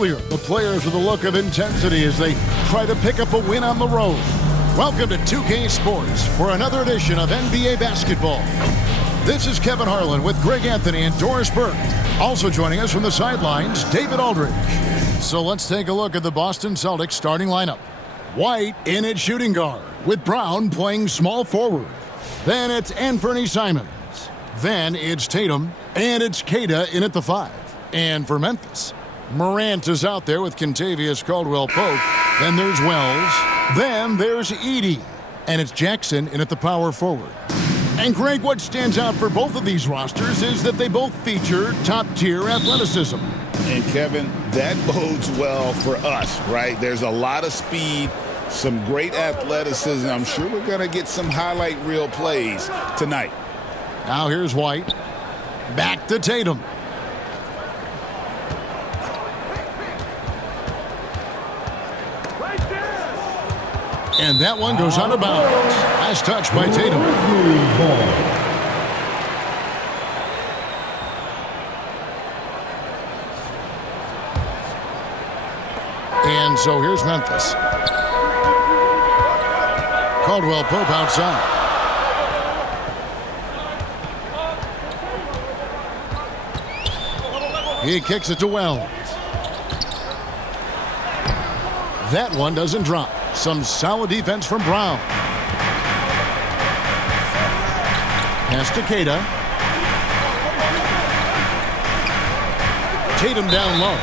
earlier, the players with a look of intensity as they try to pick up a win on the road. Welcome to 2K Sports for another edition of NBA basketball. This is Kevin Harlan with Greg Anthony and Doris Burke. Also joining us from the sidelines, David Aldridge. So let's take a look at the Boston Celtics starting lineup. White in at shooting guard, with Brown playing small forward. Then it's Anthony Simons. Then it's Tatum, and it's Cada in at the 5. And for Memphis, Morant is out there with Kentavious Caldwell-Pope. Then there's Wells. Then there's Edey. And it's Jackson in at the power forward. And Greg, what stands out for both of these rosters is that they both feature top-tier athleticism. And Kevin, that bodes well for us, right? There's a lot of speed, some great athleticism. I'm sure we're going to get some highlight reel plays tonight. Now here's White. Back to Tatum. And that one goes out of bounds. Last touch by Tatum. And so here's Memphis. Caldwell-Pope outside. He kicks it to Wells. That one doesn't drop. Some solid defense from Brown. Pass to Cada. Tatum down low.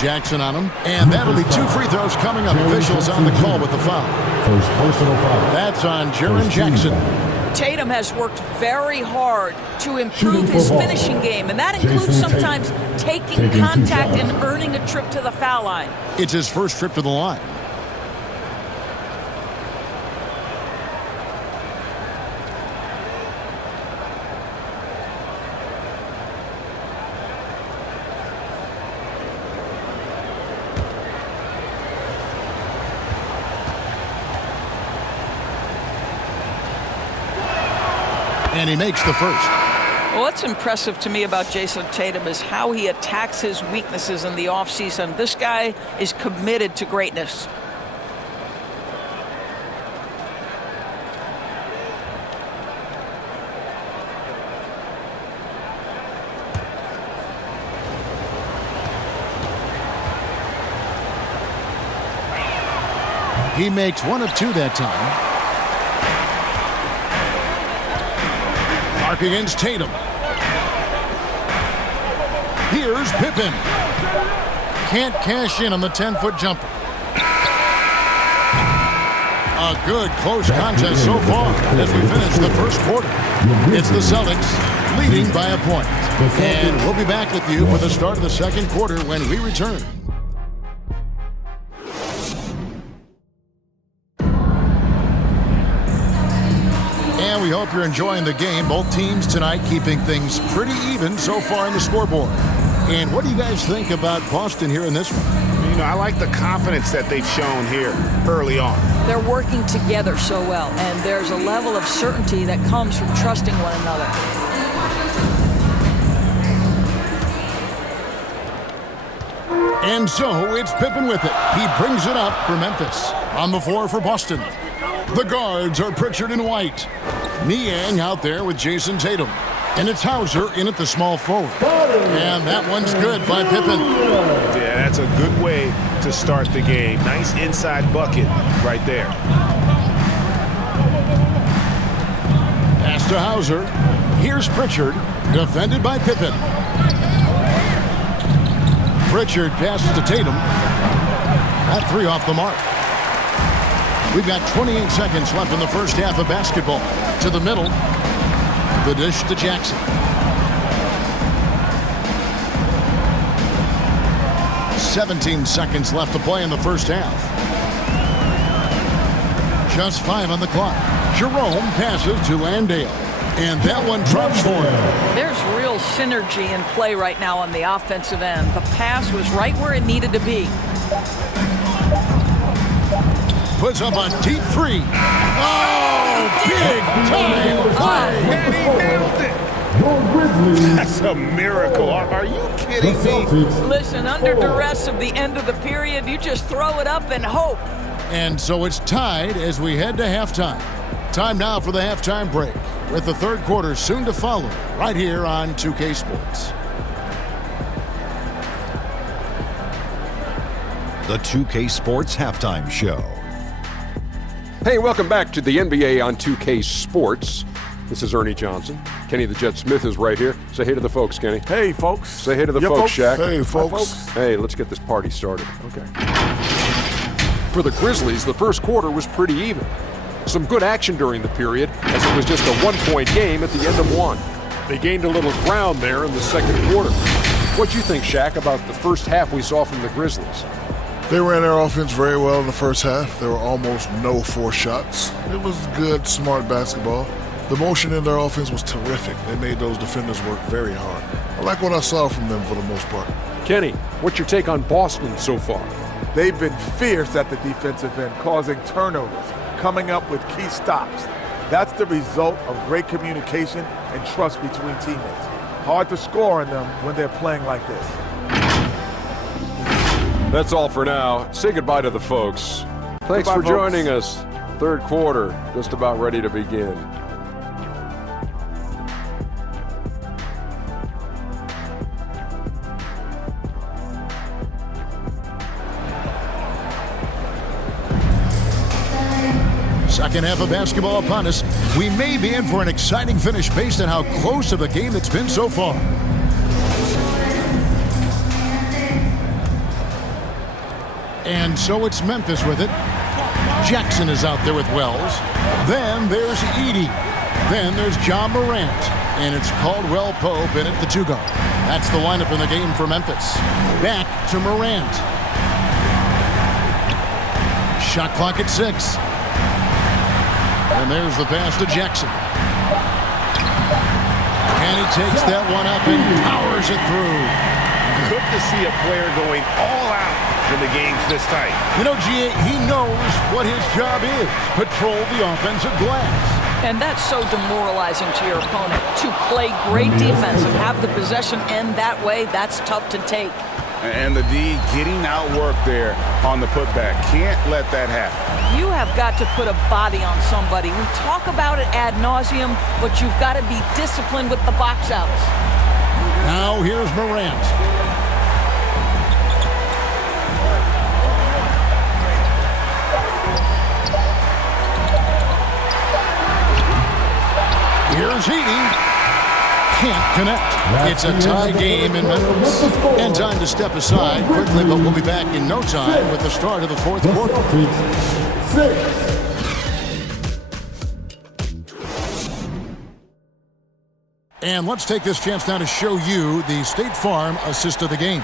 Jackson on him. And that'll be 2 free throws coming up. Officials on the call with the foul. First personal foul. That's on Jaren Jackson. Tatum has worked very hard to improve his finishing game, and that includes sometimes taking contact and earning a trip to the foul line. It's his first trip to the line. And he makes the first. Well, what's impressive to me about Jason Tatum is how he attacks his weaknesses in the offseason. This guy is committed to greatness. He makes 1 of 2 that time. Against Tatum. Here's Pippen. Can't cash in on the 10-foot jumper. A good close contest so far as we finish the first quarter. It's the Celtics leading by a point. And we'll be back with you for the start of the second quarter when we return. We hope you're enjoying the game. Both teams tonight keeping things pretty even so far in the scoreboard. And what do you guys think about Boston here in this one? You know, I like the confidence that they've shown here early on. They're working together so well, and there's a level of certainty that comes from trusting one another. And so it's Pippen with it. He brings it up for Memphis. On the floor for Boston. The guards are Pritchard and White. Niang out there with Jason Tatum. And it's Hauser in at the small forward. And that one's good by Pippen. Yeah, that's a good way to start the game. Nice inside bucket right there. Pass to Hauser. Here's Pritchard, defended by Pippen. Pritchard passes to Tatum. That 3 off the mark. We've got 28 seconds left in the first half of basketball. To the middle. The dish to Jackson. "17 seconds left to play in the first half. Just 5 on the clock. Jerome passes to Landale. And that one drops for him. There's real synergy in play right now on the offensive end. The pass was right where it needed to be. Puts up a deep 3. Oh, big time play. And he nailed it. That's a miracle. Are you kidding me? Listen, under duress of the end of the period, you just throw it up and hope. And so it's tied as we head to halftime. Time now for the halftime break, with the third quarter soon to follow, right here on 2K Sports. The 2K Sports Halftime Show. Hey, welcome back to the NBA on 2K Sports. This is Ernie Johnson. Kenny the Jet Smith is right here. Say hey to the folks, Kenny. Hey, folks. Say hey to the folks, Shaq. Hey, folks. Hey, let's get this party started. Okay. For the Grizzlies, the first quarter was pretty even. Some good action during the period, as it was just a one-point game at the end of one. They gained a little ground there in the second quarter. What'd you think, Shaq, about the first half we saw from the Grizzlies? They ran their offense very well in the first half. There were almost no forced shots. It was good, smart basketball. The motion in their offense was terrific. They made those defenders work very hard. I like what I saw from them for the most part. Kenny, what's your take on Boston so far? They've been fierce at the defensive end, causing turnovers, coming up with key stops. That's the result of great communication and trust between teammates. Hard to score on them when they're playing like this. That's all for now. Say goodbye to the folks. Thanks Goodbye, for folks. joining us. Third quarter, just about ready to begin. Second half of basketball upon us. We may be in for an exciting finish based on how close of a game it's been so far. And so it's Memphis with it. Jackson is out there with Wells. Then there's Edie. Then there's John Morant. And it's Caldwell Pope in at the two guard. That's the lineup in the game for Memphis. Back to Morant. Shot clock at 6. And there's the pass to Jackson. And he takes that one up and powers it through. Good to see a player going all out when the game's this tight. You know, G.A., he knows what his job is. Patrol the offensive glass. And that's so demoralizing to your opponent. To play great defense and have the possession end that way, that's tough to take. And the D getting outworked there on the putback. Can't let that happen. You have got to put a body on somebody. We talk about it ad nauseum, but you've got to be disciplined with the box outs. Now here's Morant. Here's Edie. Can't connect. It's a tie game in Memphis. And time to step aside quickly, but we'll be back in no time with the start of the fourth quarter. And let's take this chance now to show you the State Farm assist of the game.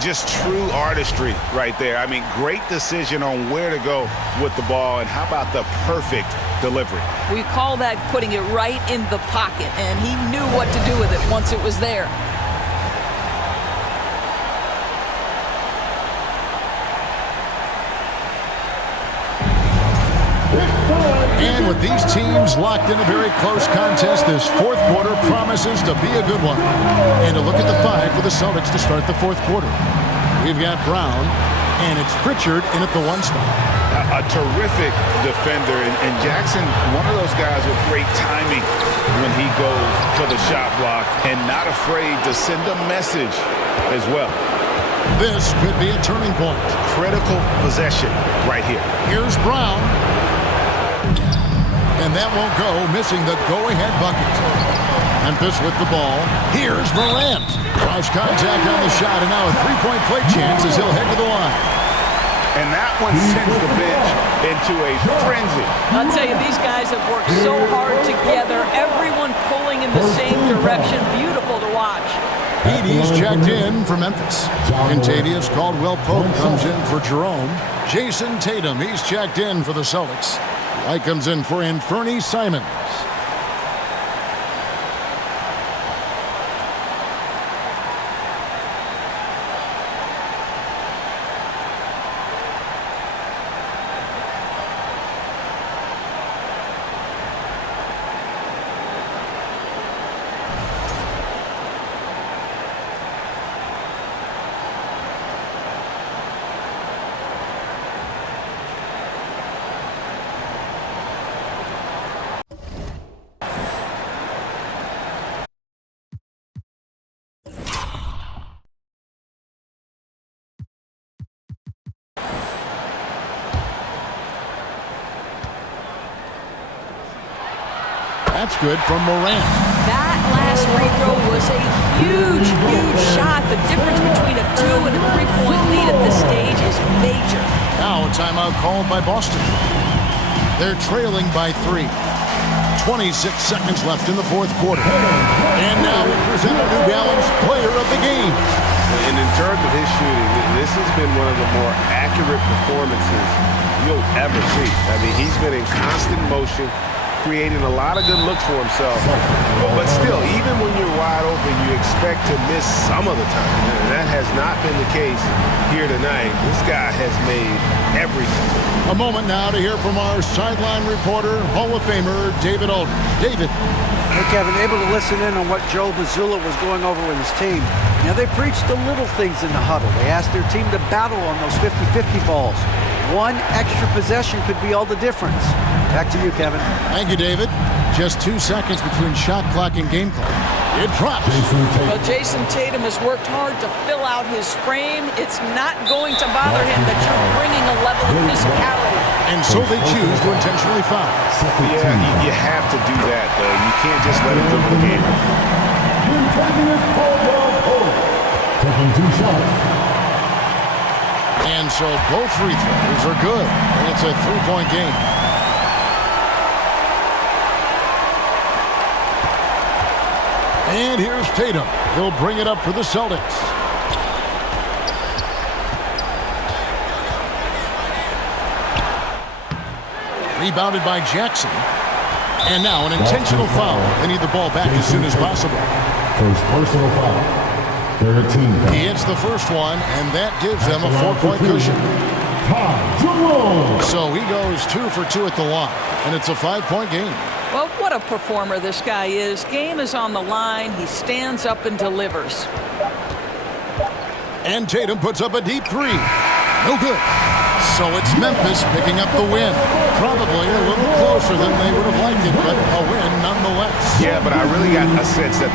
Just true artistry right there. I mean, great decision on where to go with the ball, and how about the perfect delivery? We call that putting it right in the pocket, and he knew what to do with it once it was there. And with these teams locked in a very close contest, this fourth quarter promises to be a good one. And a look at the five for the Celtics to start the fourth quarter. We've got Brown, and it's Pritchard in at the one spot. A terrific defender, and Jackson, one of those guys with great timing when he goes for the shot block and not afraid to send a message as well. This could be a turning point. Critical possession right here. Here's Brown. And that won't go, missing the go-ahead bucket. Memphis with the ball. Here's Morant. Cross contact on the shot, and now a three-point play chance as he'll head to the line. And that one sends the bench into a frenzy. I'll tell you, these guys have worked so hard together. Everyone pulling in the same direction. Beautiful to watch. Edie's checked in for Memphis. Contavious Caldwell-Pope comes in for Jerome. Jason Tatum, he's checked in for the Celtics. Light comes in for Anfernee Simons. That's good from Morant. That last free throw was a huge, huge shot. The difference between a 2 and a 3-point lead at this stage is major. Now a timeout called by Boston. They're trailing by 3. 26 seconds left in the fourth quarter. And now we present a New Balance player of the game. And in terms of his shooting, this has been one of the more accurate performances you'll ever see. I mean, he's been in constant motion, creating a lot of good looks for himself. But still, even when you're wide open, you expect to miss some of the time. And that has not been the case here tonight. This guy has made everything. A moment now to hear from our sideline reporter, Hall of Famer David Aldridge. David. Hey, Kevin, able to listen in on what Joe Mazzulla was going over with his team. You know, they preached the little things in the huddle. They asked their team to battle on those 50-50 balls. One extra possession could be all the difference. Back to you, Kevin. Thank you, David. Just 2 seconds between shot clock and game clock. It drops. Well, Jason Tatum has worked hard to fill out his frame. It's not going to bother him that you're bringing a level of physicality. And so they choose to intentionally foul. Yeah, you have to do that, though. You can't just let him dribble the game. Taking 2 shots. And so both free throws are good. And it's a 3-point game. And here's Tatum. He'll bring it up for the Celtics. Rebounded by Jackson. And now an intentional foul. They need the ball back as soon as possible. First personal foul. 13. He hits the first one, and that gives them a 4-point cushion. So he goes 2 for 2 at the line, and it's a 5-point game. Well, what a performer this guy is. Game is on the line. He stands up and delivers. And Tatum puts up a deep 3. No good. So it's Memphis picking up the win. Probably a little closer than they would have liked it, but a win nonetheless. Yeah, but I really got a sense that